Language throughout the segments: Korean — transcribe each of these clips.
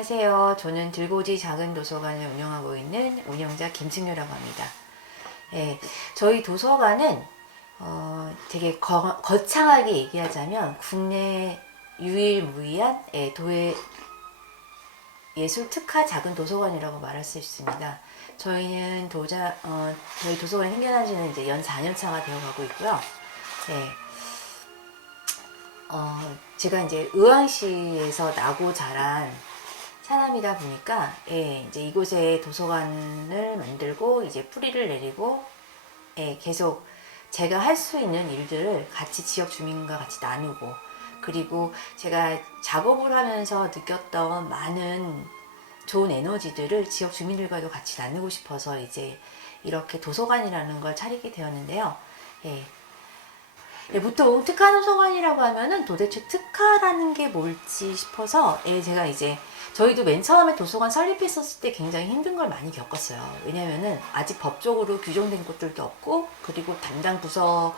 안녕하세요. 저는 들고지 작은 도서관을 운영하고 있는 운영자 김승유라고 합니다. 저희 도서관은 되게 거창하게 얘기하자면 국내 유일무이한 도예 예술 특화 작은 도서관이라고 말할 수 있습니다. 저희는 저희 도서관이 생겨난 지는 이제 연 4년 차가 되어가고 있고요. 제가 이제 의왕시에서 나고 자란 사람이다 보니까 이제 이곳에 도서관을 만들고 이제 뿌리를 내리고 계속 제가 할 수 있는 일들을 같이 지역 주민과 같이 나누고, 그리고 제가 작업을 하면서 느꼈던 많은 좋은 에너지들을 지역 주민들과도 같이 나누고 싶어서 이제 이렇게 도서관이라는 걸 차리게 되었는데요. 보통 특화 도서관이라고 하면은 도대체 특화라는 게 뭘지 싶어서 제가 이제 저희도 맨 처음에 도서관 설립했었을 때 굉장히 힘든 걸 많이 겪었어요. 왜냐면은 아직 법적으로 규정된 것들도 없고, 그리고 담당 부서를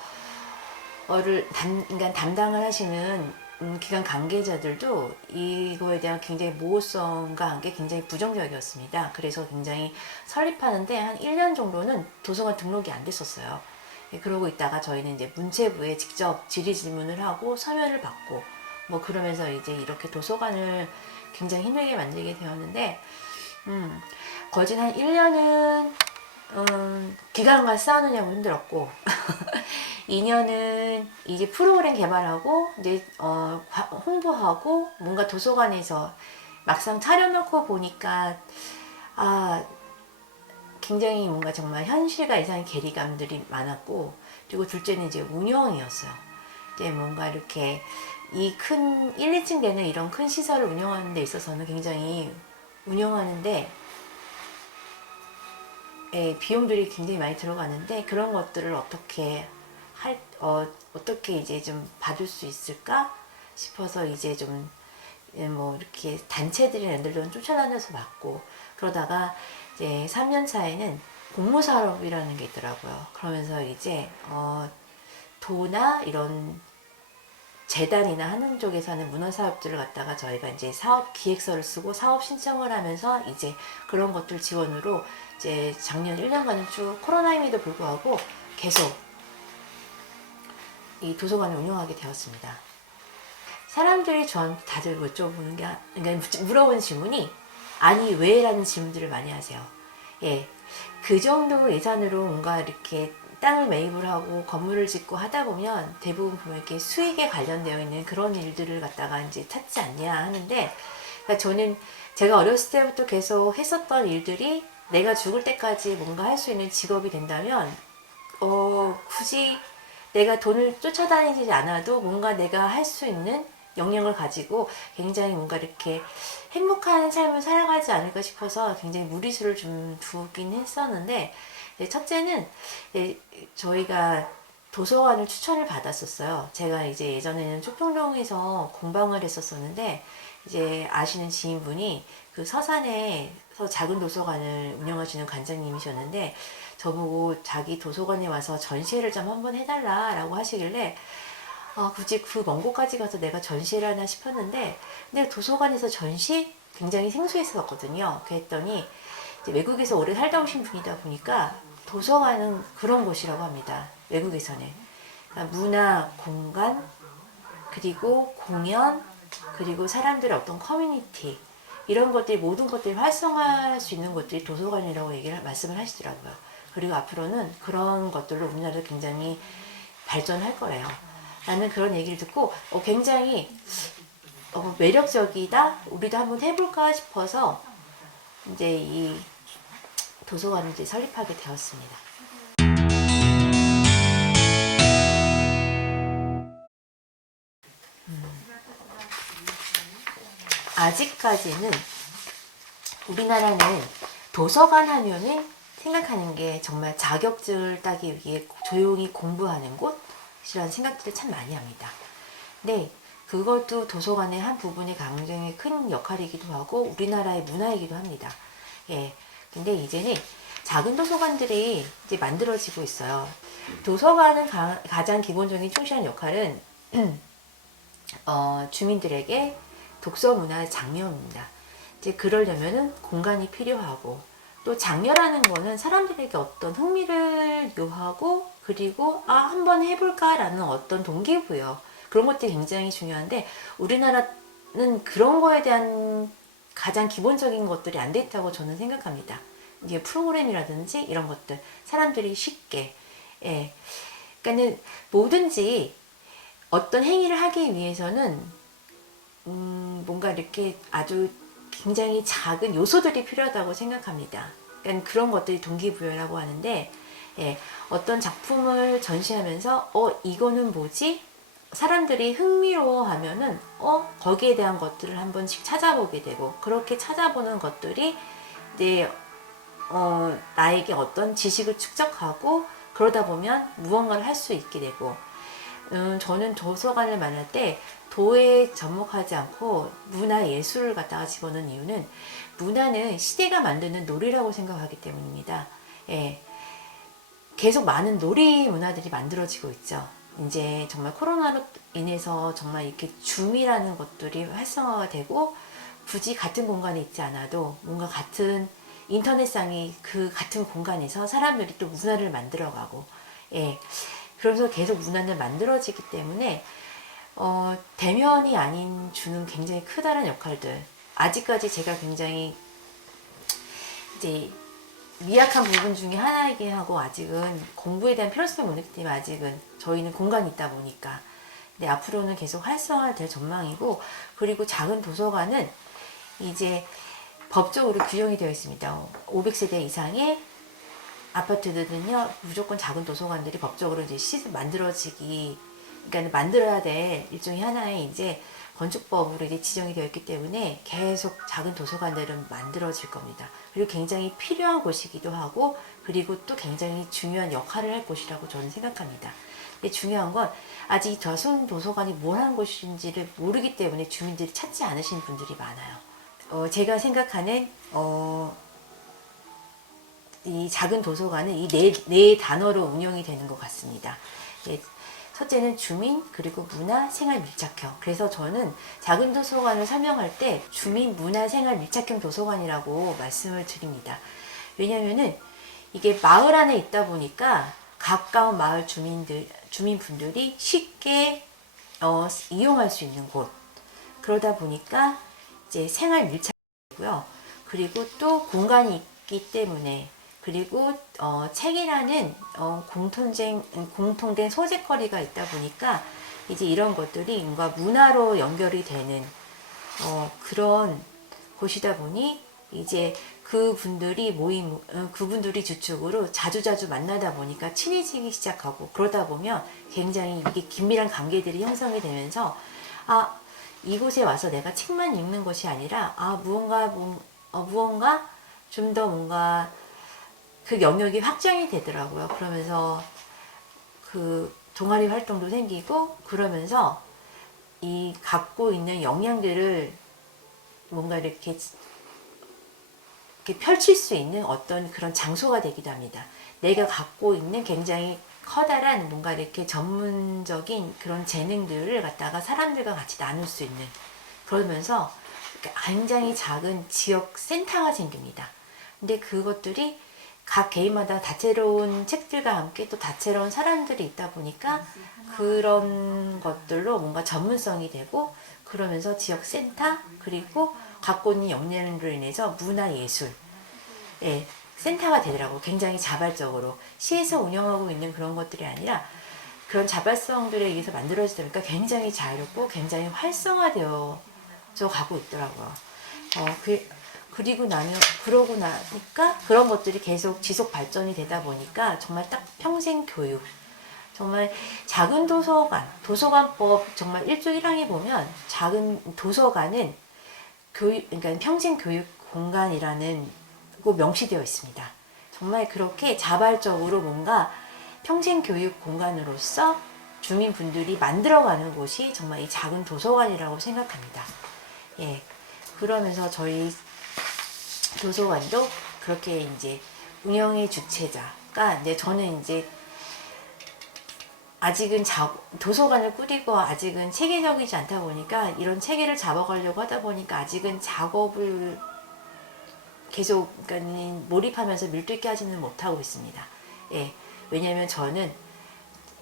그러니까 담당을 하시는 기관 관계자들도 이거에 대한 굉장히 모호성과 함께 굉장히 부정적이었습니다. 그래서 굉장히 설립하는데 한 1년 정도는 도서관 등록이 안 됐었어요. 그러고 있다가 저희는 이제 문체부에 직접 질의 질문을 하고 서면을 받고 뭐 그러면서 이제 이렇게 도서관을 굉장히 힘들게 만들게 되었는데, 거진 한 1년은 기관과 싸우느냐고 힘들었고 2년은 이제 프로그램 개발하고 이제 홍보하고 뭔가 도서관에서 막상 차려놓고 보니까 굉장히 뭔가 정말 현실과 이상의 괴리감들이 많았고, 그리고 둘째는 이제 운영이었어요. 이제 뭔가 이렇게 이 큰 1, 2층 되는 이런 큰 시설을 운영하는 데 있어서는 굉장히 운영하는데 비용들이 굉장히 많이 들어가는데, 그런 것들을 어떻게 이제 좀 받을 수 있을까 싶어서 이제 좀 뭐 이렇게 단체들이나 애들도 쫓아다녀서 맡고, 그러다가 이제 3년 차에는 공모사업이라는 게 있더라고요. 그러면서 이제 도나 이런 재단이나 하는 쪽에서 하는 문화사업들을 갖다가 저희가 이제 사업 기획서를 쓰고 사업 신청을 하면서 이제 그런 것들 지원으로 이제 작년 1년간은 쭉 코로나임에도 불구하고 계속 이 도서관을 운영하게 되었습니다. 사람들이 저한테 다들 여쭤보는 게, 그러니까 물어보는 질문이 아니 왜? 라는 질문들을 많이 하세요. 그 정도 예산으로 뭔가 이렇게 땅을 매입을 하고 건물을 짓고 하다 보면 대부분 보면 이렇게 수익에 관련되어 있는 그런 일들을 갖다가 이제 찾지 않냐 하는데, 그러니까 저는 제가 어렸을 때부터 계속 했었던 일들이 내가 죽을 때까지 뭔가 할 수 있는 직업이 된다면 굳이 내가 돈을 쫓아다니지 않아도 뭔가 내가 할 수 있는 역량을 가지고 굉장히 뭔가 이렇게 행복한 삶을 살아가지 않을까 싶어서 굉장히 무리수를 좀 두긴 했었는데, 첫째는 저희가 도서관을 추천을 받았었어요. 제가 이제 예전에는 촉평동에서 공방을 했었었는데, 이제 아시는 지인분이 그 서산에서 작은 도서관을 운영하시는 관장님이셨는데, 저보고 자기 도서관에 와서 전시회를 좀 한번 해달라라고 하시길래 굳이 그 먼 곳까지 가서 내가 전시를 하나 싶었는데, 근데 도서관에서 전시? 굉장히 생소했었거든요. 그랬더니 이제 외국에서 오래 살다 오신 분이다 보니까 도서관은 그런 곳이라고 합니다. 외국에서는. 그러니까 문화, 공간, 그리고 공연, 그리고 사람들의 어떤 커뮤니티, 이런 것들이 모든 것들이 활성화할 수 있는 것들이 도서관이라고 말씀을 하시더라고요. 그리고 앞으로는 그런 것들로 우리나라도 굉장히 발전할 거예요. 라는 그런 얘기를 듣고 굉장히 매력적이다, 우리도 한번 해볼까 싶어서 이제 이 도서관을 이제 설립하게 되었습니다. 아직까지는 우리나라는 도서관 하면은 생각하는 게 정말 자격증을 따기 위해 조용히 공부하는 곳이라는 생각들을 참 많이 합니다. 근데 그것도 도서관의 한 부분이 굉장히 큰 역할이기도 하고 우리나라의 문화이기도 합니다. 근데 이제는 작은 도서관들이 이제 만들어지고 있어요. 도서관은 가장 기본적인 충실한 역할은 주민들에게 독서 문화의 장려입니다. 이제 그러려면은 공간이 필요하고, 또 장려라는 거는 사람들에게 어떤 흥미를 요하고, 그리고 한번 해볼까라는 어떤 동기부여, 그런 것들이 굉장히 중요한데, 우리나라는 그런 거에 대한 가장 기본적인 것들이 안 돼 있다고 저는 생각합니다. 이게 프로그램이라든지 이런 것들 사람들이 쉽게, 예, 그러니까는 뭐든지 어떤 행위를 하기 위해서는 뭔가 이렇게 아주 굉장히 작은 요소들이 필요하다고 생각합니다. 그러니까 그런 것들이 동기부여라고 하는데, 예, 어떤 작품을 전시하면서 이거는 뭐지? 사람들이 흥미로워하면은 거기에 대한 것들을 한 번씩 찾아보게 되고, 그렇게 찾아보는 것들이 이제 나에게 어떤 지식을 축적하고, 그러다 보면 무언가를 할 수 있게 되고, 저는 도서관을 만날 때 도에 접목하지 않고 문화 예술을 갖다가 집어넣은 이유는, 문화는 시대가 만드는 놀이라고 생각하기 때문입니다. 예, 계속 많은 놀이 문화들이 만들어지고 있죠. 이제 정말 코로나로 인해서 정말 이렇게 줌이라는 것들이 활성화가 되고, 굳이 같은 공간에 있지 않아도 뭔가 같은 인터넷상의 그 같은 공간에서 사람들이 또 문화를 만들어가고, 예, 그러면서 계속 문화는 만들어지기 때문에 대면이 아닌 주는 굉장히 크다는 역할들, 아직까지 제가 굉장히 이제 미약한 부분 중에 하나이긴 하고, 아직은 공부에 대한 필요성을 못 느끼기 때문에 아직은 저희는 공간이 있다 보니까, 근데 앞으로는 계속 활성화될 전망이고, 그리고 작은 도서관은 이제 법적으로 규정이 되어 있습니다. 500세대 이상의 아파트들은요, 무조건 작은 도서관들이 법적으로 이제 만들어지기, 그러니까 만들어야 될 일종의 하나의 이제 건축법으로 이제 지정이 되어 있기 때문에 계속 작은 도서관들은 만들어질 겁니다. 그리고 굉장히 필요한 곳이기도 하고, 그리고 또 굉장히 중요한 역할을 할 곳이라고 저는 생각합니다. 근데 중요한 건 아직 저순 도서관이 뭘 하는 곳인지를 모르기 때문에 주민들이 찾지 않으신 분들이 많아요. 제가 생각하는 이 작은 도서관은 이 네 단어로 운영이 되는 것 같습니다. 예, 첫째는 주민, 그리고 문화, 생활 밀착형. 그래서 저는 작은 도서관을 설명할 때 주민, 문화, 생활 밀착형 도서관이라고 말씀을 드립니다. 왜냐면은 이게 마을 안에 있다 보니까 가까운 마을 주민분들이 쉽게 이용할 수 있는 곳. 그러다 보니까 이제 생활 밀착이고요. 그리고 또 공간이 있기 때문에, 그리고 책이라는 공통된 소재거리가 있다 보니까 이제 이런 것들이 뭔가 문화로 연결이 되는 그런 곳이다 보니, 이제 그분들이 주축으로 자주자주 만나다 보니까 친해지기 시작하고, 그러다 보면 굉장히 이게 긴밀한 관계들이 형성이 되면서, 이곳에 와서 내가 책만 읽는 것이 아니라 무언가 좀 더 뭔가 그 영역이 확장이 되더라고요. 그러면서 그 동아리 활동도 생기고, 그러면서 이 갖고 있는 역량들을 뭔가 이렇게 펼칠 수 있는 어떤 그런 장소가 되기도 합니다. 내가 갖고 있는 굉장히 커다란 뭔가 이렇게 전문적인 그런 재능들을 갖다가 사람들과 같이 나눌 수 있는, 그러면서 굉장히 작은 지역 센터가 생깁니다. 근데 그것들이 각 개인마다 다채로운 책들과 함께 또 다채로운 사람들이 있다 보니까 그런 것들로 뭔가 전문성이 되고, 그러면서 지역 센터, 그리고 갖고 있는 역량으로 인해서 문화예술, 예, 센터가 되더라고. 굉장히 자발적으로 시에서 운영하고 있는 그런 것들이 아니라 그런 자발성들에 의해서 만들어지다 보니까 굉장히 자유롭고 굉장히 활성화되어져 가고 있더라고요. 그러고 나니까 그런 것들이 계속 지속 발전이 되다 보니까 정말 딱 평생 교육, 정말 작은 도서관법 정말 1조 1항에 보면 작은 도서관은 그러니까 평생 교육 공간이라는 고 명시되어 있습니다. 정말 그렇게 자발적으로 뭔가 평생 교육 공간으로서 주민분들이 만들어가는 곳이 정말 이 작은 도서관이라고 생각합니다. 예, 그러면서 저희 도서관도 그렇게 이제 운영의 주체자가 이제 저는 이제 아직은 도서관을 꾸리고 아직은 체계적이지 않다 보니까, 이런 체계를 잡아가려고 하다 보니까 아직은 작업을 계속 그러니까 몰입하면서 밀도 있게 하지는 못하고 있습니다. 예, 왜냐하면 저는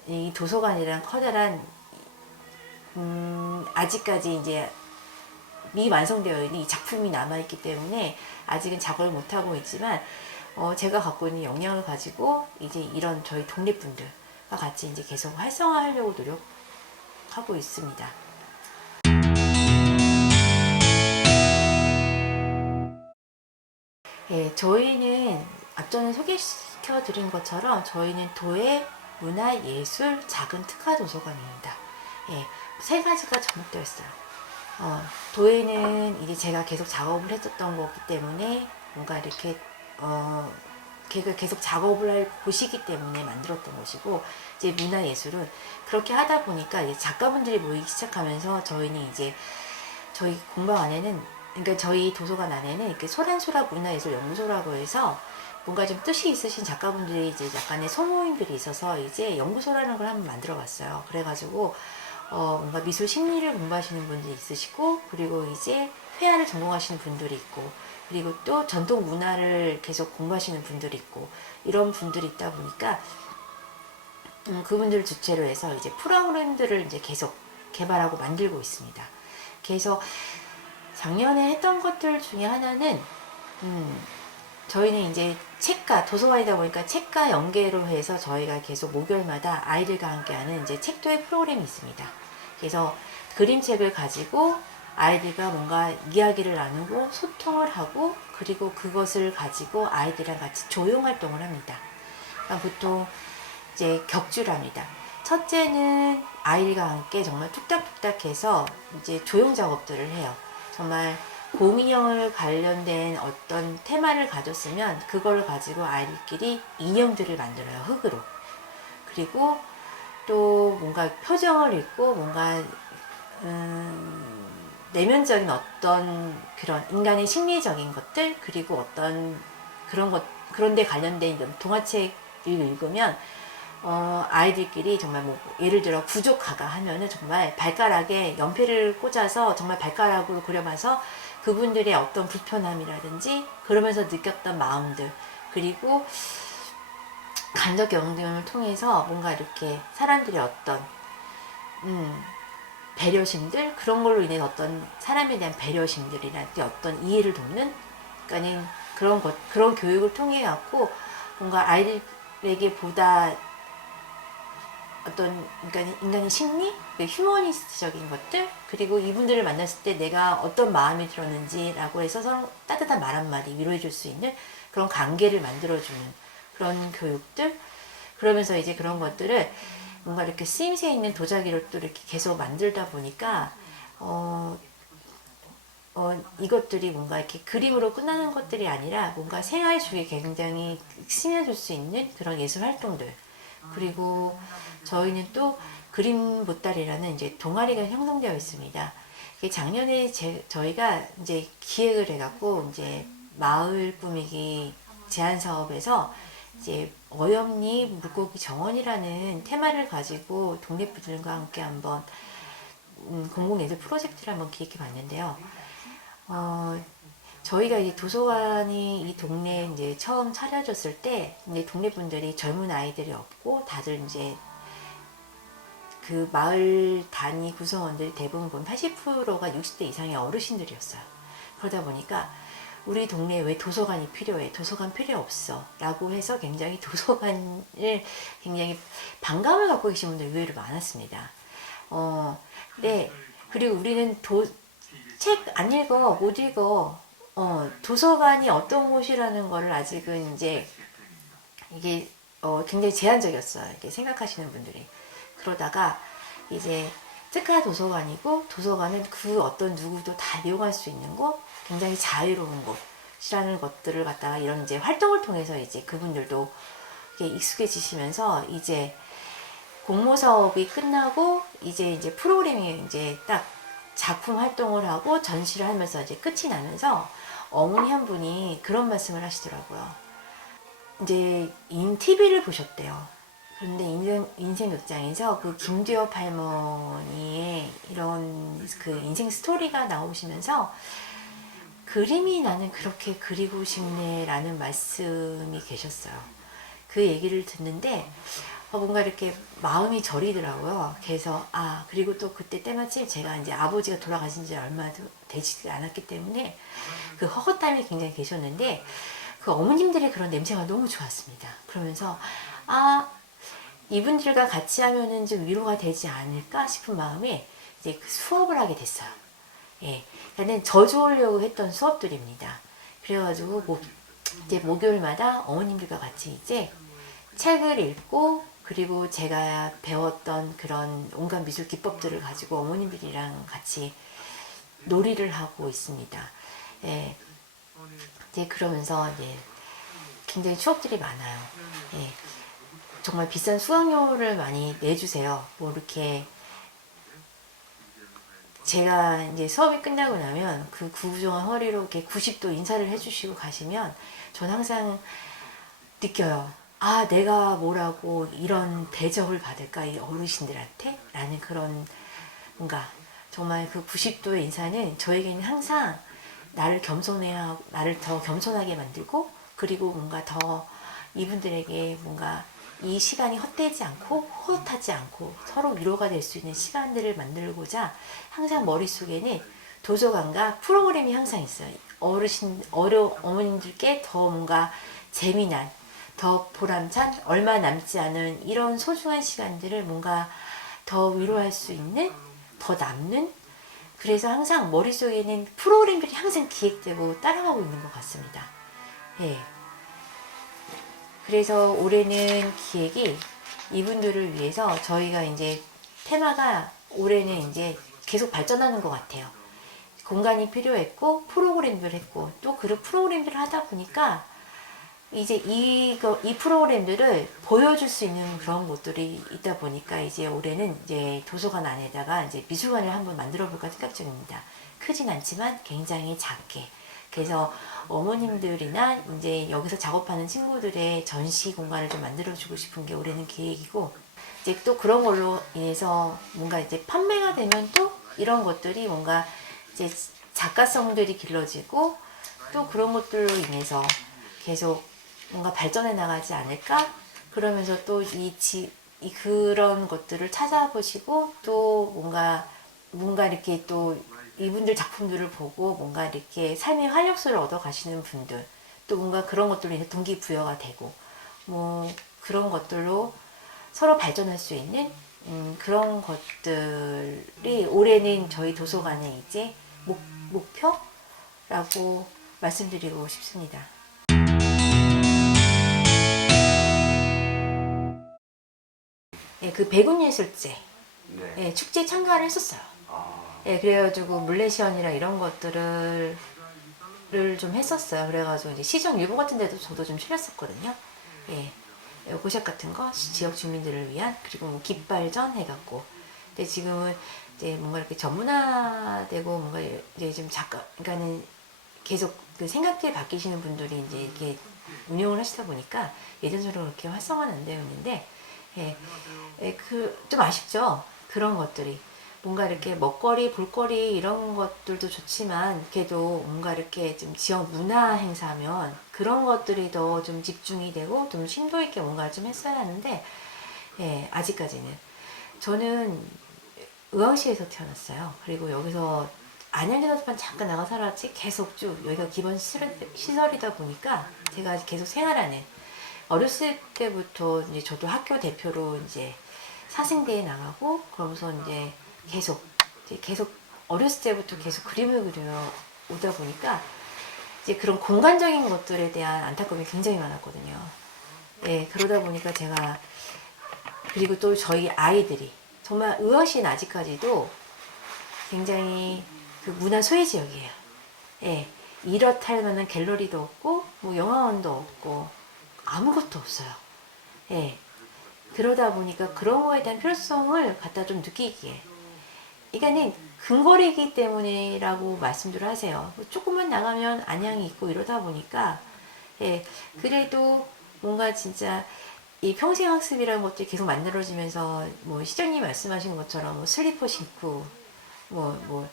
이 도서관이란 커다란 아직까지 이제 미완성되어 있는 이 작품이 남아있기 때문에 아직은 작업을 못하고 있지만 제가 갖고 있는 역량을 가지고 이제 이런 저희 독립분들과 같이 이제 계속 활성화하려고 노력하고 있습니다. 예, 저희는 앞전에 소개시켜 드린 것처럼 저희는 도예, 문화, 예술, 작은 특화 도서관입니다. 예, 세 가지가 접목되어 있어요. 도예는 이제 제가 계속 작업을 했었던 거기 때문에 뭔가 이렇게 계속 작업을 할 곳이기 때문에 만들었던 것이고, 이제 문화예술은 그렇게 하다 보니까 이제 작가분들이 모이기 시작하면서 저희는 이제 저희 공방 안에는, 그러니까 저희 도서관 안에는 이렇게 소란소라 문화예술연구소라고 해서 뭔가 좀 뜻이 있으신 작가분들이 이제 약간의 소모임들이 있어서 이제 연구소라는 걸 한번 만들어 봤어요. 그래가지고 뭔가 미술 심리를 공부하시는 분들이 있으시고, 그리고 이제 회화를 전공하시는 분들이 있고, 그리고 또 전통 문화를 계속 공부하시는 분들이 있고, 이런 분들이 있다 보니까 그분들 주체로 해서 이제 프로그램들을 이제 계속 개발하고 만들고 있습니다. 그래서 작년에 했던 것들 중에 하나는 저희는 이제 책과 도서관이다 보니까 책과 연계로 해서 저희가 계속 목요일마다 아이들과 함께하는 이제 책도의 프로그램이 있습니다. 그래서 그림책을 가지고 아이들과 뭔가 이야기를 나누고 소통을 하고, 그리고 그것을 가지고 아이들이랑 같이 조형 활동을 합니다. 그러니까 보통 이제 격주를 합니다. 첫째는 아이들과 함께 정말 뚝딱뚝딱 해서 이제 조형 작업들을 해요. 정말 곰인형을 관련된 어떤 테마를 가졌으면 그걸 가지고 아이들끼리 인형들을 만들어요, 흙으로. 그리고 또 뭔가 표정을 읽고 뭔가 내면적인 어떤 그런 인간의 심리적인 것들, 그리고 어떤 그런 데 관련된 동화책을 읽으면 아이들끼리 정말 뭐 예를 들어 부족하가 하면은 정말 발가락에 연필을 꽂아서 정말 발가락으로 그려봐서 그분들의 어떤 불편함이라든지 그러면서 느꼈던 마음들, 그리고 간접 경험을 통해서 뭔가 이렇게 사람들의 어떤 배려심들, 그런 걸로 인해 어떤 사람에 대한 배려심들이라든지 어떤 이해를 돕는, 그러니까 그런 교육을 통해 갖고 뭔가 아이들에게 보다 어떤 인간의 심리, 휴머니스트적인 것들, 그리고 이분들을 만났을 때 내가 어떤 마음이 들었는지라고 해서 서로 따뜻한 말 한마디 위로해 줄 수 있는 그런 관계를 만들어주는 그런 교육들, 그러면서 이제 그런 것들을 뭔가 이렇게 쓰임새 있는 도자기로 또 이렇게 계속 만들다 보니까 이것들이 뭔가 이렇게 그림으로 끝나는 것들이 아니라 뭔가 생활 속에 굉장히 스며들 수 있는 그런 예술 활동들. 그리고 저희는 또 그림 보따리라는 이제 동아리가 형성되어 있습니다. 작년에 저희가 이제 기획을 해갖고 이제 마을 꾸미기 제안 사업에서 이제 어염리 물고기 정원이라는 테마를 가지고 독립부들과 함께 한번 공공예술 프로젝트를 한번 기획해 봤는데요. 저희가 이 도서관이 이 동네에 이제 처음 차려졌을 때 이제 동네분들이 젊은 아이들이 없고 다들 이제 그 마을 단위 구성원들이 대부분 80%가 60대 이상의 어르신들이었어요. 그러다 보니까 우리 동네에 왜 도서관이 필요해? 도서관 필요 없어. 라고 해서 굉장히 도서관을 굉장히 반감을 갖고 계신 분들이 의외로 많았습니다. 네. 그리고 우리는 책 안 읽어, 못 읽어. 도서관이 어떤 곳이라는 거를 아직은 이제 이게 굉장히 제한적이었어요. 이렇게 생각하시는 분들이. 그러다가 이제 특화 도서관이고, 도서관은 그 어떤 누구도 다 이용할 수 있는 곳, 굉장히 자유로운 곳이라는 것들을 갖다가 이런 이제 활동을 통해서 이제 그분들도 익숙해지시면서 이제 공모 사업이 끝나고 이제 프로그램이 이제 딱 작품 활동을 하고 전시를 하면서 이제 끝이 나면서 어머니 한 분이 그런 말씀을 하시더라고요. 이제 TV를 보셨대요. 그런데 인생 극장에서 그 김두엽 할머니의 이런 그 인생 스토리가 나오시면서 그림이 나는 그렇게 그리고 싶네라는 말씀이 계셨어요. 그 얘기를 듣는데 뭔가 이렇게 마음이 저리더라고요. 그래서 그리고 또 그때 때마침 제가 이제 아버지가 돌아가신 지 얼마 되지 않았기 때문에 그 허허땀이 굉장히 계셨는데 그 어머님들의 그런 냄새가 너무 좋았습니다. 그러면서 이분들과 같이 하면은 좀 위로가 되지 않을까 싶은 마음에 이제 그 수업을 하게 됐어요. 예, 그러니까 저 좋으려고 했던 수업들입니다. 그래가지고 이제 목요일마다 어머님들과 같이 이제 책을 읽고 그리고 제가 배웠던 그런 온갖 미술 기법들을 가지고 어머님들이랑 같이 놀이를 하고 있습니다. 예, 이제 그러면서 이제 굉장히 추억들이 많아요. 예, 정말 비싼 수강료를 많이 내주세요. 뭐 이렇게 제가 이제 수업이 끝나고 나면 그 구부정한 허리로 이렇게 90도 인사를 해주시고 가시면 전 항상 느껴요. 내가 뭐라고 이런 대접을 받을까, 이 어르신들한테? 라는 그런, 뭔가, 정말 그 90도의 인사는 저에게는 항상 나를 더 겸손하게 만들고, 그리고 뭔가 더 이분들에게 뭔가 이 시간이 헛되지 않고, 허헛하지 않고, 서로 위로가 될 수 있는 시간들을 만들고자 항상 머릿속에는 도서관과 프로그램이 항상 있어요. 어머님들께 더 뭔가 재미난, 더 보람찬, 얼마 남지 않은 이런 소중한 시간들을 뭔가 더 위로할 수 있는, 더 남는, 그래서 항상 머릿속에는 프로그램들이 항상 기획되고 따라가고 있는 것 같습니다. 예. 그래서 올해는 기획이 이분들을 위해서 저희가 이제 테마가 올해는 이제 계속 발전하는 것 같아요. 공간이 필요했고, 프로그램들 했고, 또 그 프로그램들을 하다 보니까 이제 이 프로그램들을 보여줄 수 있는 그런 곳들이 있다 보니까 이제 올해는 이제 도서관 안에다가 이제 미술관을 한번 만들어 볼까 생각 중입니다. 크진 않지만 굉장히 작게. 그래서 어머님들이나 이제 여기서 작업하는 친구들의 전시 공간을 좀 만들어 주고 싶은 게 올해는 계획이고, 이제 또 그런 걸로 인해서 뭔가 이제 판매가 되면 또 이런 것들이 뭔가 이제 작가성들이 길러지고 또 그런 것들로 인해서 계속 뭔가 발전해 나가지 않을까? 그러면서 또 그런 것들을 찾아보시고 또 뭔가 이렇게 또 이분들 작품들을 보고 뭔가 이렇게 삶의 활력소를 얻어 가시는 분들, 또 뭔가 그런 것들로 인해 동기부여가 되고 뭐 그런 것들로 서로 발전할 수 있는 그런 것들이 올해는 저희 도서관의 이제 목표라고 말씀드리고 싶습니다. 예, 그 백운예술제 예, 축제 참가를 했었어요. 예, 그래가지고 물레시연이랑 이런 것들을 좀 했었어요. 그래가지고 이제 시정 유보 같은 데도 저도 좀 실렸었거든요. 예, 고샵 같은 거 지역 주민들을 위한, 그리고 뭐 깃발전 해갖고. 근데 지금은 이제 뭔가 이렇게 전문화되고 뭔가 이제 좀 그러니까는 계속 그 생각들이 바뀌시는 분들이 이제 이렇게 운영을 하시다 보니까 예전처럼 그렇게 활성화는 안 되어 있는데, 좀 아쉽죠. 그런 것들이. 뭔가 이렇게 먹거리, 볼거리 이런 것들도 좋지만, 그래도 뭔가 이렇게 좀 지역 문화 행사면 그런 것들이 더 좀 집중이 되고 좀 심도 있게 뭔가를 좀 했어야 하는데, 아직까지는. 저는 의왕시에서 태어났어요. 그리고 여기서 안양대학교만 잠깐 나가 살았지 계속 쭉 여기가 기본 시설이다 보니까 제가 계속 생활하는, 어렸을 때부터 이제 저도 학교 대표로 이제 사생대에 나가고 그러면서 이제 계속 어렸을 때부터 계속 그림을 그려 오다 보니까 이제 그런 공간적인 것들에 대한 안타까움이 굉장히 많았거든요. 예, 그러다 보니까 제가, 그리고 또 저희 아이들이 정말 의왕시는 아직까지도 굉장히 그 문화 소외 지역이에요. 예, 이렇다 할 만한 갤러리도 없고 뭐 영화관도 없고 아무것도 없어요. 예, 그러다 보니까 그런 거에 대한 필요성을 갖다 좀 느끼기에, 그러니까는 근거리이기 때문이라고 말씀들 하세요. 조금만 나가면 안양이 있고 이러다 보니까, 그래도 뭔가 진짜 이 평생학습이라는 것들이 계속 만들어지면서, 뭐 시장님 말씀하신 것처럼 뭐 슬리퍼 신고 뭐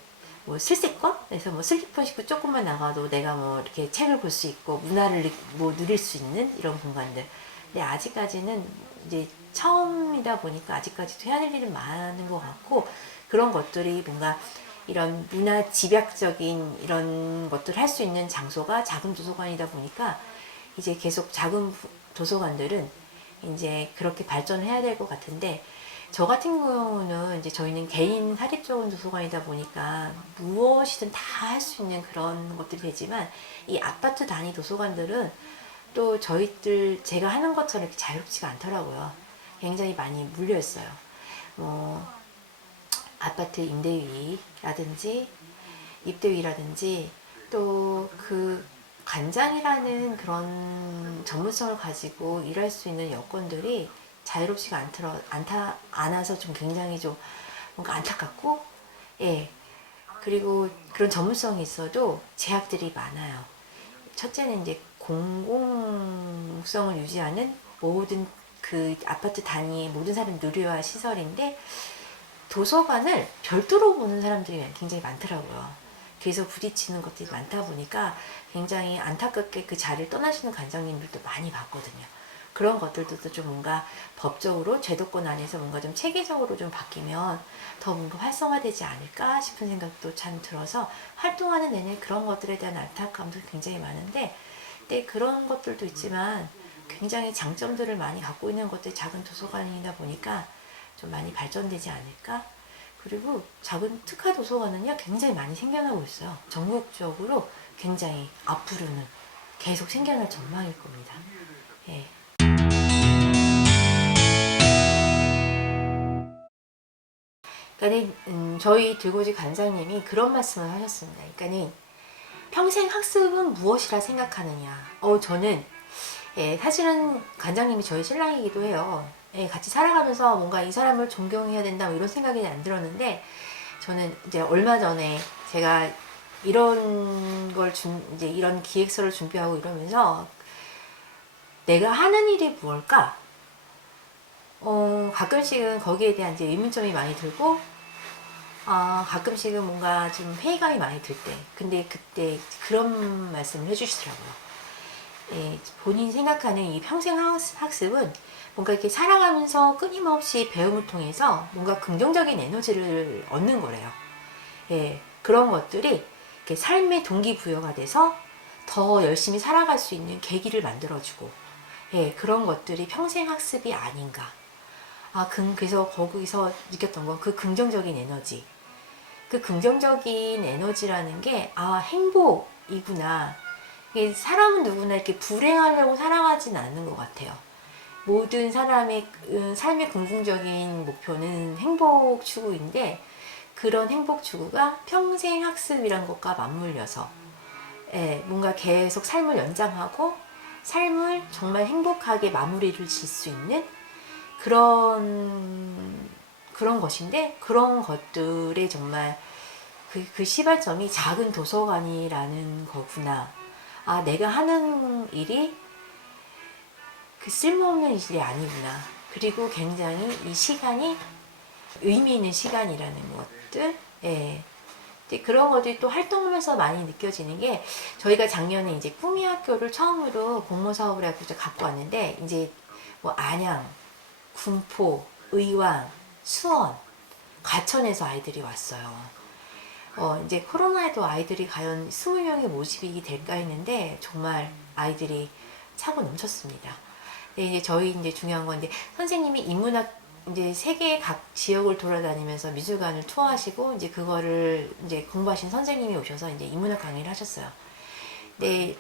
뭐 슬세권? 그래서 뭐 슬리퍼 신고 조금만 나가도 내가 뭐 이렇게 책을 볼 수 있고 문화를 뭐 누릴 수 있는 이런 공간들. 근데 아직까지는 이제 처음이다 보니까 아직까지도 해야 될 일은 많은 것 같고, 그런 것들이 뭔가 이런 문화 집약적인 이런 것들을 할 수 있는 장소가 작은 도서관이다 보니까 이제 계속 작은 도서관들은 이제 그렇게 발전을 해야 될 것 같은데, 저 같은 경우는 이제 저희는 개인 사립적인 도서관이다 보니까 무엇이든 다 할 수 있는 그런 것들이 되지만, 이 아파트 단위 도서관들은 또 저희들 제가 하는 것처럼 이렇게 자유롭지가 않더라고요. 굉장히 많이 물려 있어요. 뭐 아파트 임대위라든지 입대위라든지 또 그 관장이라는 그런 전문성을 가지고 일할 수 있는 여건들이 자유롭지가 않아서 좀 굉장히 좀 뭔가 안타깝고, 예. 그리고 그런 전문성이 있어도 제약들이 많아요. 첫째는 이제 공공성을 유지하는 모든 그 아파트 단위의 모든 사람이 누려야 할 시설인데, 도서관을 별도로 보는 사람들이 굉장히 많더라고요. 그래서 부딪히는 것들이 많다 보니까 굉장히 안타깝게 그 자리를 떠나시는 관장님들도 많이 봤거든요. 그런 것들도 좀 뭔가 법적으로 제도권 안에서 뭔가 좀 체계적으로 좀 바뀌면 더 뭔가 활성화되지 않을까 싶은 생각도 참 들어서, 활동하는 내내 그런 것들에 대한 안타까움도 굉장히 많은데, 근데 그런 것들도 있지만 굉장히 장점들을 많이 갖고 있는 것들이 작은 도서관이다 보니까 좀 많이 발전되지 않을까. 그리고 작은 특화 도서관은요 굉장히 많이 생겨나고 있어요. 전국적으로 굉장히 앞으로는 계속 생겨날 전망일 겁니다. 예. 그러니까 저희 들고지 관장님이 그런 말씀을 하셨습니다. 그러니까 평생 학습은 무엇이라 생각하느냐. 저는 사실은 관장님이 저희 신랑이기도 해요. 같이 살아가면서 뭔가 이 사람을 존경해야 된다 뭐 이런 생각이 안 들었는데, 저는 이제 얼마 전에 제가 이런 걸 이제 이런 기획서를 준비하고 이러면서 내가 하는 일이 무엇일까? 가끔씩은 거기에 대한 이제 의문점이 많이 들고, 가끔씩은 뭔가 좀 회의감이 많이 들 때, 근데 그때 그런 말씀을 해주시더라고요. 본인 생각하는 이 평생 학습은 뭔가 이렇게 살아가면서 끊임없이 배움을 통해서 뭔가 긍정적인 에너지를 얻는 거래요. 그런 것들이 이렇게 삶의 동기부여가 돼서 더 열심히 살아갈 수 있는 계기를 만들어주고, 그런 것들이 평생 학습이 아닌가. 그래서 거기서 느꼈던 건 그 긍정적인 에너지. 그 긍정적인 에너지라는 게, 행복이구나. 사람은 누구나 이렇게 불행하려고 살아가진 않는 것 같아요. 모든 사람의 삶의 궁극적인 목표는 행복 추구인데, 그런 행복 추구가 평생 학습이란 것과 맞물려서 뭔가 계속 삶을 연장하고 삶을 정말 행복하게 마무리를 질 수 있는 그런 것인데, 그런 것들의 정말 그 시발점이 작은 도서관이라는 거구나. 내가 하는 일이 그 쓸모없는 일이 아니구나. 그리고 굉장히 이 시간이 의미 있는 시간이라는 것들. 그런 것들이 또 활동하면서 많이 느껴지는 게, 저희가 작년에 이제 꿈이 학교를 처음으로 공모 사업을 해서 갖고 왔는데, 이제 뭐 안양, 군포, 의왕, 수원, 과천에서 아이들이 왔어요. 이제 코로나에도 아이들이 과연 20명의 모집이 될까 했는데 정말 아이들이 차고 넘쳤습니다. 근데 이제 저희 이제 중요한 건, 이제 선생님이 인문학 이제 세계 각 지역을 돌아다니면서 미술관을 투어하시고 이제 그거를 이제 공부하신 선생님이 오셔서 이제 인문학 강의를 하셨어요. 근데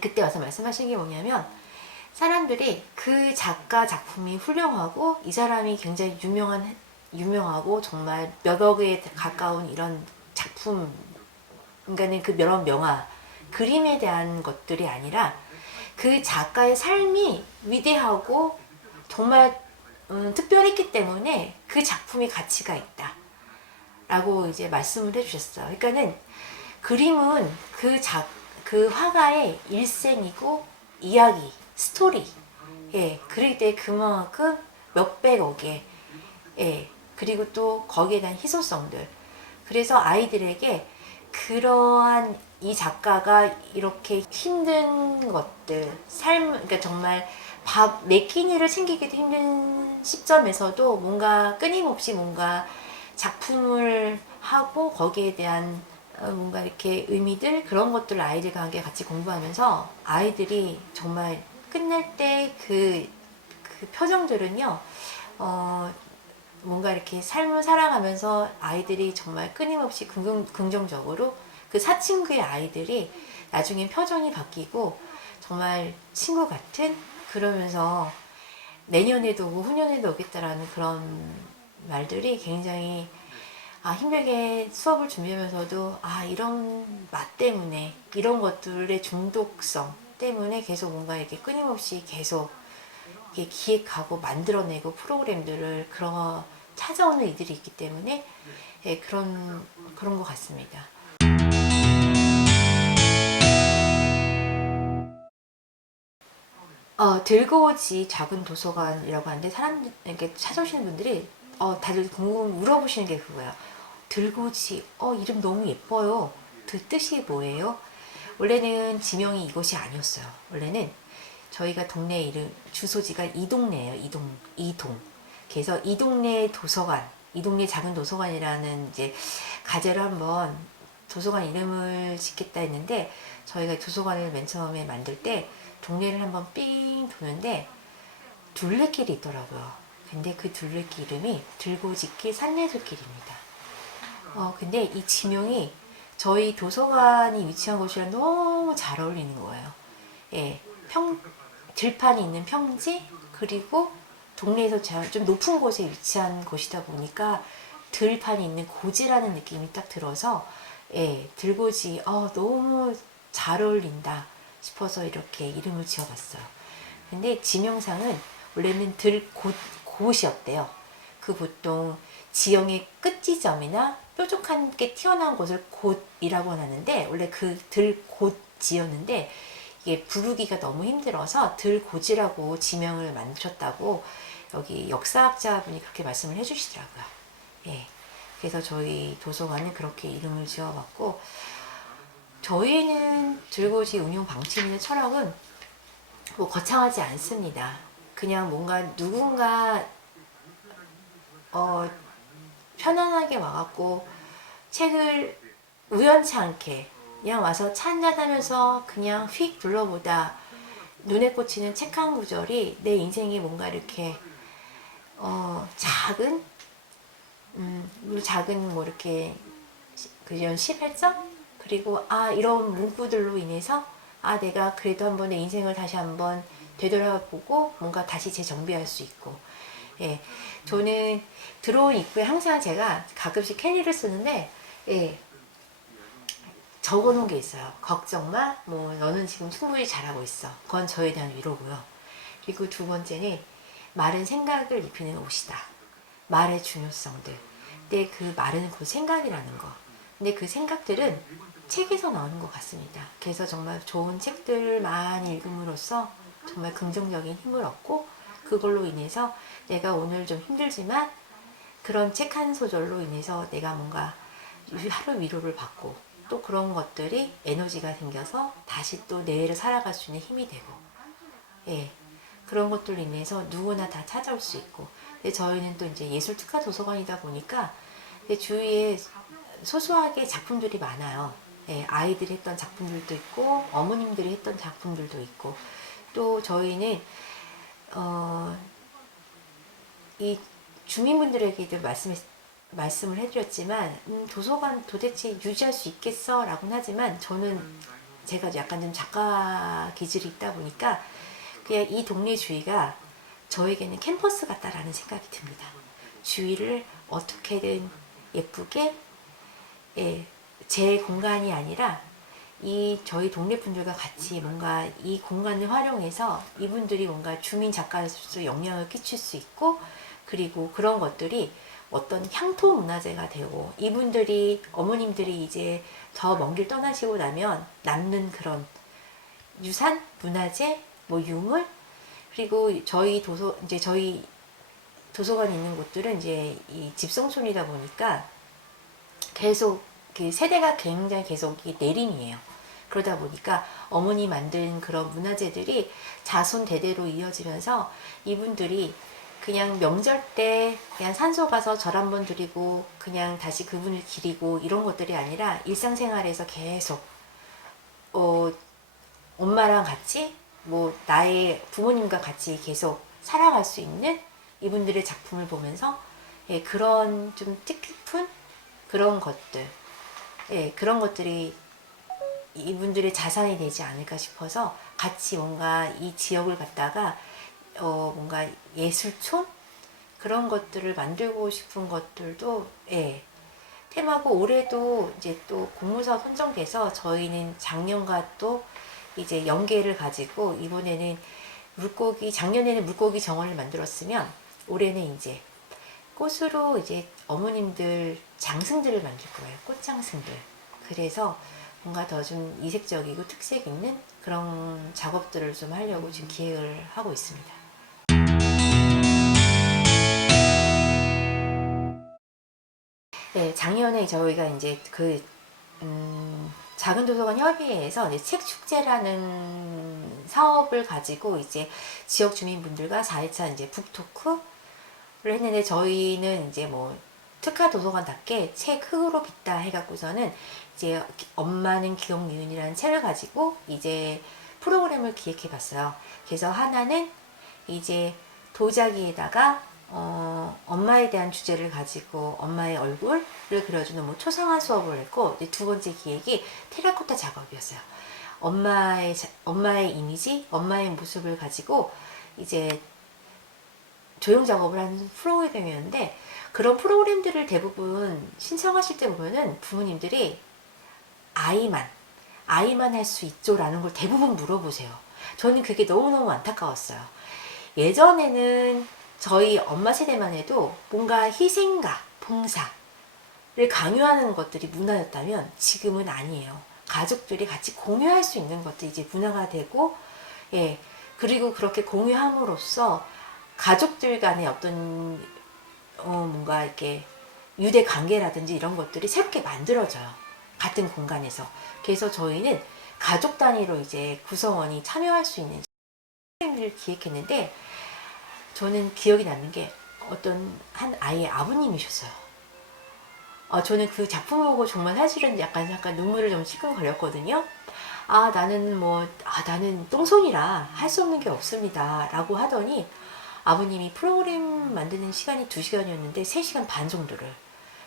그때 와서 말씀하신 게 뭐냐면, 사람들이 그 작가 작품이 훌륭하고 이 사람이 굉장히 유명하고 정말 몇 억에 가까운 이런 작품, 그러니까 그 여러 명화, 그림에 대한 것들이 아니라 그 작가의 삶이 위대하고 정말 특별했기 때문에 그 작품이 가치가 있다 라고 이제 말씀을 해주셨어요. 그러니까는 그림은 그 화가의 일생이고 이야기, 스토리, 그럴 때 그만큼 몇백억에, 그리고 또 거기에 대한 희소성들, 그래서 아이들에게 그러한 이 작가가 이렇게 힘든 것들, 그러니까 정말 밥 매 끼니를 챙기기도 힘든 시점에서도 뭔가 끊임없이 뭔가 작품을 하고 거기에 대한 뭔가 이렇게 의미들 그런 것들을 아이들과 함께 같이 공부하면서 아이들이 정말 끝날 때 그 표정들은요, 뭔가 이렇게 삶을 살아가면서 아이들이 정말 끊임없이 긍정적으로 그 사친구의 아이들이 나중에 표정이 바뀌고 정말 친구 같은 그러면서 내년에도 오고 후년에도 오겠다라는 그런 말들이 굉장히 힘들게 수업을 준비하면서도 이런 맛 때문에 이런 것들의 중독성 때문에 계속 뭔가 이렇게 끊임없이 계속 이렇게 기획하고 만들어내고 프로그램들을 그런 찾아오는 이들이 있기 때문에 그런 것 같습니다. 들고 오지 작은 도서관이라고 하는데 이렇게 찾아오시는 분들이 다들 물어보시는 게 그거야. 들고 오지 이름 너무 예뻐요. 그 뜻이 뭐예요? 원래는 지명이 이것이 아니었어요. 원래는 저희가 동네 이름 주소지가 이 동네예요. 이동. 그래서 이 동네 도서관, 이 동네 작은 도서관이라는 이제 가제로 한번 도서관 이름을 짓겠다 했는데 저희가 도서관을 맨 처음에 만들 때 동네를 한번 삥 도는데 둘레길이 있더라고요. 근데 그 둘레길 이름이 들고짓길 산예술길입니다. 근데 이 지명이 저희 도서관이 위치한 곳이랑 너무 잘 어울리는 거예요. 예, 들판이 있는 평지 그리고 동네에서 좀 높은 곳에 위치한 곳이다 보니까 들판이 있는 고지라는 느낌이 딱 들어서 들고지 너무 잘 어울린다 싶어서 이렇게 이름을 지어봤어요. 근데 지명상은 원래는 곳이었대요. 그 보통 지형의 끝 지점이나 뾰족하게 튀어나온 곳을 곳이라고 하는데 원래 그 들곳지였는데 이게 부르기가 너무 힘들어서 들고지라고 지명을 만드셨다고 여기 역사학자분이 그렇게 말씀을 해주시더라고요. 예. 그래서 저희 도서관은 그렇게 이름을 지어봤고 저희는 들고지 운영 방침이나 철학은 뭐 거창하지 않습니다. 그냥 뭔가 누군가 편안하게 와갖고 책을 우연치 않게 그냥 와서 차 한잔 하면서 그냥 휙 둘러보다 눈에 꽂히는 책 한 구절이 내 인생에 뭔가 이렇게 작은 뭐 이렇게 그런 시발점 그리고 이런 문구들로 인해서 내가 그래도 한번 내 인생을 다시 한번 되돌아보고 뭔가 다시 재정비할 수 있고 저는 들어온 입구에 항상 제가 가끔씩 캔디를 쓰는데 적어놓은 게 있어요. 걱정 마. 뭐 너는 지금 충분히 잘하고 있어. 그건 저에 대한 위로고요. 그리고 두 번째는 말은 생각을 입히는 옷이다. 말의 중요성들. 근데 그 말은 그 생각이라는 거. 근데 그 생각들은 책에서 나오는 것 같습니다. 그래서 정말 좋은 책들을 많이 읽음으로써 정말 긍정적인 힘을 얻고 그걸로 인해서 내가 오늘 좀 힘들지만 그런 책 한 소절로 인해서 내가 뭔가 하루 위로를 받고 또 그런 것들이 에너지가 생겨서 다시 또 내일을 살아갈 수 있는 힘이 되고 그런 것들로 인해서 누구나 다 찾아올 수 있고 근데 저희는 또 이제 예술 특화 도서관이다 보니까 주위에 소소하게 작품들이 많아요. 아이들이 했던 작품들도 있고 어머님들이 했던 작품들도 있고 또 저희는 이 주민분들에게도 말씀을 해드렸지만 도서관 도대체 유지할 수 있겠어? 라고는 하지만 저는 제가 약간 좀 작가 기질이 있다 보니까 그냥 이 동네 주위가 저에게는 캠퍼스 같다라는 생각이 듭니다. 주위를 어떻게든 예쁘게 제 공간이 아니라 이 저희 동네 분들과 같이 뭔가 이 공간을 활용해서 이분들이 뭔가 주민 작가로서 영향을 끼칠 수 있고 그리고 그런 것들이 어떤 향토 문화재가 되고 이분들이 어머님들이 이제 저 먼 길 떠나시고 나면 남는 그런 유산 문화재 뭐 유물 그리고 저희 도서관에 있는 곳들은 이제 이 집성촌이다 보니까 계속 그 세대가 굉장히 계속 내림이에요. 그러다 보니까 어머니 만든 그런 문화재들이 자손 대대로 이어지면서 이분들이 그냥 명절 때 그냥 산소 가서 절 한번 드리고 그냥 다시 그분을 기리고 이런 것들이 아니라 일상생활에서 계속 엄마랑 같이 뭐 나의 부모님과 같이 계속 살아갈 수 있는 이분들의 작품을 보면서 예, 그런 좀 뜻깊은 그런 것들, 예, 그런 것들이 이분들의 자산이 되지 않을까 싶어서 같이 뭔가 이 지역을 갖다가 뭔가 예술촌 그런 것들을 만들고 싶은 것들도 예, 테마고 올해도 이제 또 공모사 선정돼서 저희는 작년과 또 이제 연계를 가지고 이번에는 작년에는 물고기 정원을 만들었으면 올해는 이제 꽃으로 이제 어머님들 장승들을 만들 거예요. 꽃장승들. 그래서 뭔가 더 좀 이색적이고 특색 있는 그런 작업들을 좀 하려고 지금 기획을 하고 있습니다. 네, 작년에 저희가 이제 작은 도서관 협의회에서 이제 책 축제라는 사업을 가지고 이제 지역 주민분들과 4회차 이제 북토크를 했는데 저희는 이제 뭐 특화 도서관답게 책 흙으로 빚다 해갖고서는 이제 엄마는 기억 니은이라는 책을 가지고 이제 프로그램을 기획해 봤어요. 그래서 하나는 이제 도자기에다가 엄마에 대한 주제를 가지고 엄마의 얼굴을 그려주는 뭐 초상화 수업을 했고, 두 번째 기획이 테라코타 작업이었어요. 엄마의 이미지, 엄마의 모습을 가지고 이제 조형 작업을 하는 프로그램이었는데, 그런 프로그램들을 대부분 신청하실 때 보면은 부모님들이 아이만 할 수 있죠? 라는 걸 대부분 물어보세요. 저는 그게 너무너무 안타까웠어요. 예전에는 저희 엄마 세대만 해도 뭔가 희생과 봉사를 강요하는 것들이 문화였다면 지금은 아니에요. 가족들이 같이 공유할 수 있는 것도 이제 문화가 되고, 예, 그리고 그렇게 공유함으로써 가족들 간의 어떤 뭔가 이렇게 유대 관계라든지 이런 것들이 새롭게 만들어져요. 같은 공간에서. 그래서 저희는 가족 단위로 이제 구성원이 참여할 수 있는 프로그램을 기획했는데, 저는 기억이 남는 게 어떤 한 아이의 아버님이셨어요. 저는 그 작품을 보고 정말 사실은 약간 눈물을 좀 찔끔거렸거든요. 나는 똥손이라 할 수 없는 게 없습니다. 라고 하더니 아버님이 프로그램 만드는 시간이 2시간이었는데 3시간 반 정도를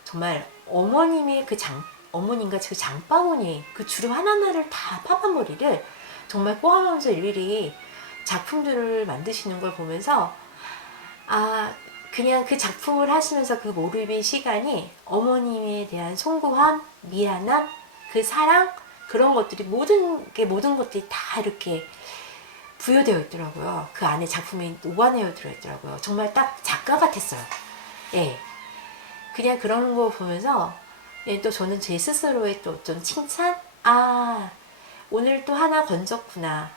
정말 어머님과 그 장바구니 그 주름 하나하나를 다 파마머리를 정말 꼬아가면서 일일이 작품들을 만드시는 걸 보면서 그냥 그 작품을 하시면서 그 몰입의 시간이 어머님에 대한 송구함, 미안함, 그 사랑, 그런 것들이 모든 것들이 다 이렇게 부여되어 있더라고요. 그 안에 작품이 녹아내어 들어있더라고요. 정말 딱 작가 같았어요. 예. 그냥 그런 거 보면서, 예, 또 저는 제 스스로의 또 어떤 칭찬? 오늘 또 하나 건졌구나.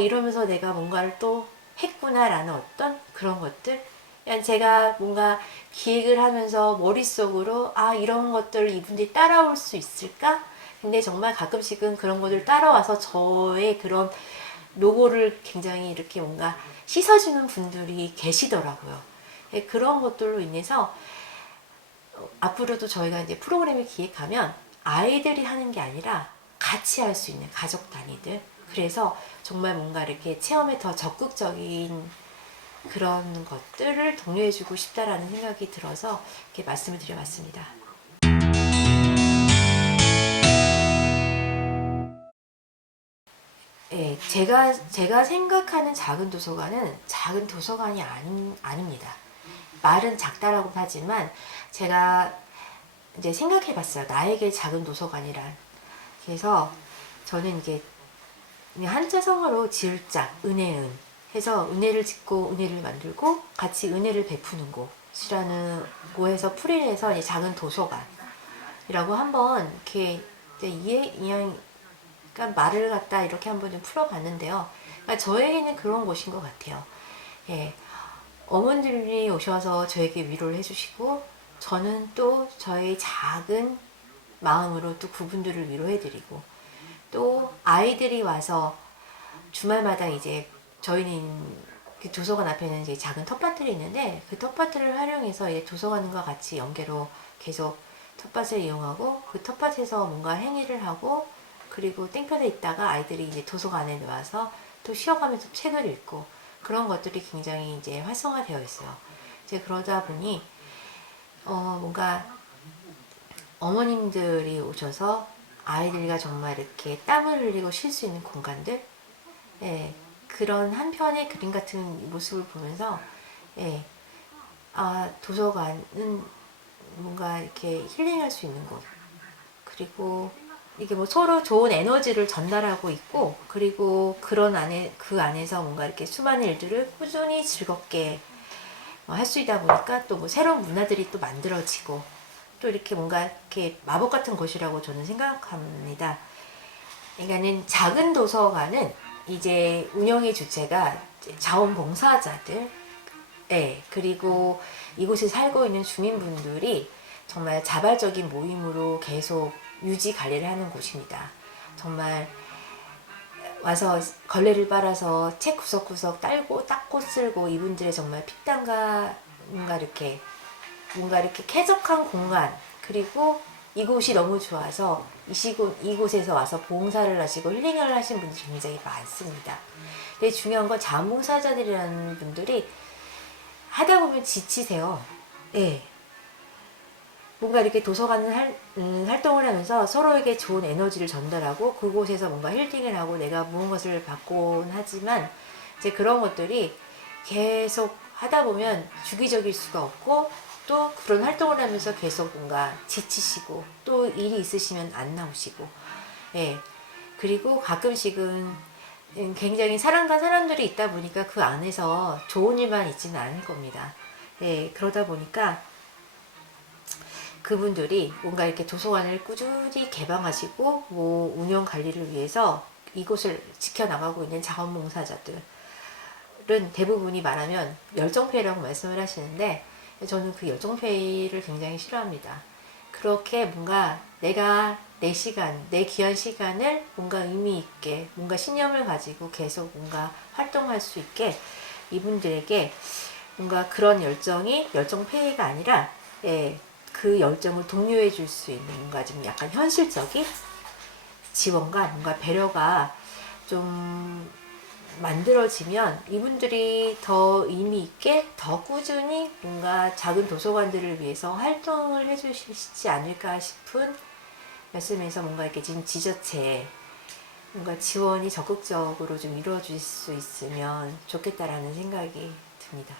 이러면서 내가 뭔가를 또 했구나라는 어떤 그런 것들? 그냥 제가 뭔가 기획을 하면서 머릿속으로 이런 것들을 이분들이 따라올 수 있을까? 근데 정말 가끔씩은 그런 것들 따라와서 저의 그런 로고를 굉장히 이렇게 뭔가 씻어주는 분들이 계시더라고요. 그런 것들로 인해서 앞으로도 저희가 이제 프로그램을 기획하면 아이들이 하는 게 아니라 같이 할 수 있는 가족 단위들. 그래서 정말 뭔가 이렇게 체험에 더 적극적인 그런 것들을 독려해주고 싶다라는 생각이 들어서 이렇게 말씀을 드려봤습니다. 네, 제가 생각하는 작은 도서관은 작은 도서관이 아닙니다. 말은 작다라고 하지만 제가 이제 생각해봤어요. 나에게 작은 도서관이란. 그래서 저는 이게 한자 성어로 지을자, 은혜은 해서 은혜를 짓고 은혜를 만들고 같이 은혜를 베푸는 곳이라는 곳에서 풀이를 해서 이제 작은 도서관이라고 한번 이렇게 그냥 그러니까 말을 갖다 이렇게 한번 좀 풀어봤는데요. 그러니까 저에게는 그런 곳인 것 같아요. 예, 어머님들이 오셔서 저에게 위로를 해주시고 저는 또 저의 작은 마음으로 또 그분들을 위로해드리고, 또 아이들이 와서 주말마다 이제 저희는 그 도서관 앞에는 이제 작은 텃밭들이 있는데, 그 텃밭들을 활용해서 이제 도서관과 같이 연계로 계속 텃밭을 이용하고, 그 텃밭에서 뭔가 행위를 하고, 그리고 땡볕에 있다가 아이들이 이제 도서관에 와서 또 쉬어가면서 책을 읽고, 그런 것들이 굉장히 이제 활성화되어 있어요. 이제 그러다 보니 뭔가 어머님들이 오셔서 아이들과 정말 이렇게 땀을 흘리고 쉴 수 있는 공간들, 예, 그런 한편의 그림 같은 모습을 보면서, 예, 아, 도서관은 뭔가 이렇게 힐링할 수 있는 곳, 그리고 이게 뭐 서로 좋은 에너지를 전달하고 있고, 그리고 그 안에서 뭔가 이렇게 수많은 일들을 꾸준히 즐겁게 할 수 있다 보니까 또 뭐 새로운 문화들이 또 만들어지고, 또 이렇게 뭔가 이렇게 마법 같은 곳이라고 저는 생각합니다. 그러니까는 작은 도서관은 이제 운영의 주체가 자원봉사자들, 예, 그리고 이곳에 살고 있는 주민분들이 정말 자발적인 모임으로 계속 유지 관리를 하는 곳입니다. 정말 와서 걸레를 빨아서 책 구석구석 닦고 쓸고, 이분들의 정말 피땀과 뭔가 이렇게 쾌적한 공간, 그리고 이곳이 너무 좋아서 이곳에서 와서 봉사를 하시고 힐링을 하신 분들이 굉장히 많습니다. 근데 중요한 건 자원봉사자들이라는 분들이 하다 보면 지치세요. 예. 뭔가 이렇게 도서관 활동을 하면서 서로에게 좋은 에너지를 전달하고, 그곳에서 뭔가 힐링을 하고 내가 무언가를 받곤 하지만, 이제 그런 것들이 계속 하다 보면 주기적일 수가 없고, 또 그런 활동을 하면서 계속 뭔가 지치시고, 또 일이 있으시면 안 나오시고, 예. 그리고 가끔씩은 굉장히 사랑과 사람들이 있다 보니까 그 안에서 좋은 일만 있지는 않을 겁니다. 예. 그러다 보니까 그분들이 뭔가 이렇게 도서관을 꾸준히 개방하시고 뭐 운영 관리를 위해서 이곳을 지켜나가고 있는 자원봉사자들은 대부분이 말하면 열정페이라고 말씀을 하시는데, 저는 그 열정페이를 굉장히 싫어합니다. 그렇게 뭔가 내가 내 시간, 내 귀한 시간을 뭔가 의미 있게, 뭔가 신념을 가지고 계속 뭔가 활동할 수 있게 이분들에게 뭔가 그런 열정이 열정페이가 아니라, 예, 그 열정을 독려해 줄 수 있는 뭔가 좀 약간 현실적인 지원과 뭔가 배려가 좀 만들어지면 이분들이 더 의미 있게, 더 꾸준히 뭔가 작은 도서관들을 위해서 활동을 해 주시지 않을까 싶은 말씀에서, 뭔가 이렇게 지금 지자체에 뭔가 지원이 적극적으로 좀 이루어질 수 있으면 좋겠다라는 생각이 듭니다.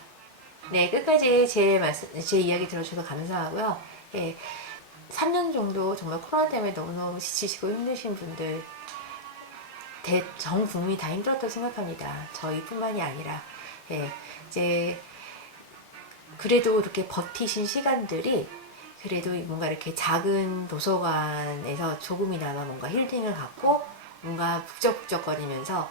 네, 끝까지 제 이야기 들어주셔서 감사하고요. 예, 3년 정도 정말 코로나 때문에 너무너무 지치시고 힘드신 분들, 전 국민이 다 힘들었다고 생각합니다. 저희뿐만이 아니라, 예, 이제 그래도 이렇게 버티신 시간들이, 그래도 뭔가 이렇게 작은 도서관에서 조금이나마 뭔가 힐링을 갖고 뭔가 북적북적거리면서,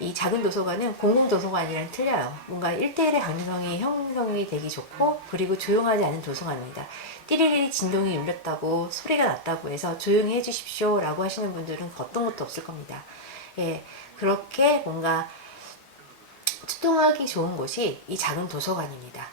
이 작은 도서관은 공공도서관이랑 틀려요. 뭔가 1대1의 감성이 형성이 되기 좋고, 그리고 조용하지 않은 도서관입니다. 띠리리 진동이 울렸다고, 소리가 났다고 해서 조용히 해주십시오 라고 하시는 분들은 어떤 것도 없을 겁니다. 예, 그렇게 뭔가 소통하기 좋은 곳이 이 작은 도서관입니다.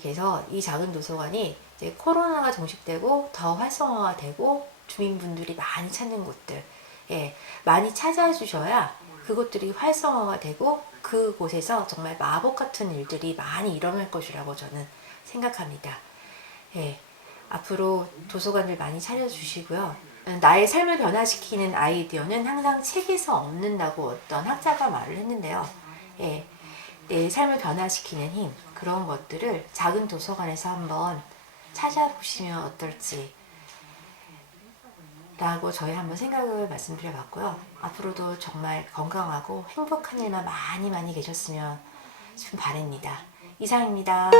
그래서 이 작은 도서관이 이제 코로나가 종식되고 더 활성화가 되고 주민분들이 많이 찾는 곳들, 예, 많이 찾아주셔야 그곳들이 활성화가 되고 그곳에서 정말 마법 같은 일들이 많이 일어날 것이라고 저는 생각합니다. 예, 앞으로 도서관을 많이 차려주시고요. 나의 삶을 변화시키는 아이디어는 항상 책에서 얻는다고 어떤 학자가 말을 했는데요. 예, 내 삶을 변화시키는 힘, 그런 것들을 작은 도서관에서 한번 찾아보시면 어떨지 라고 저희 한번 생각을 말씀드려봤고요. 앞으로도 정말 건강하고 행복한 일만 많이 많이 계셨으면 좀 바랍니다. 이상입니다.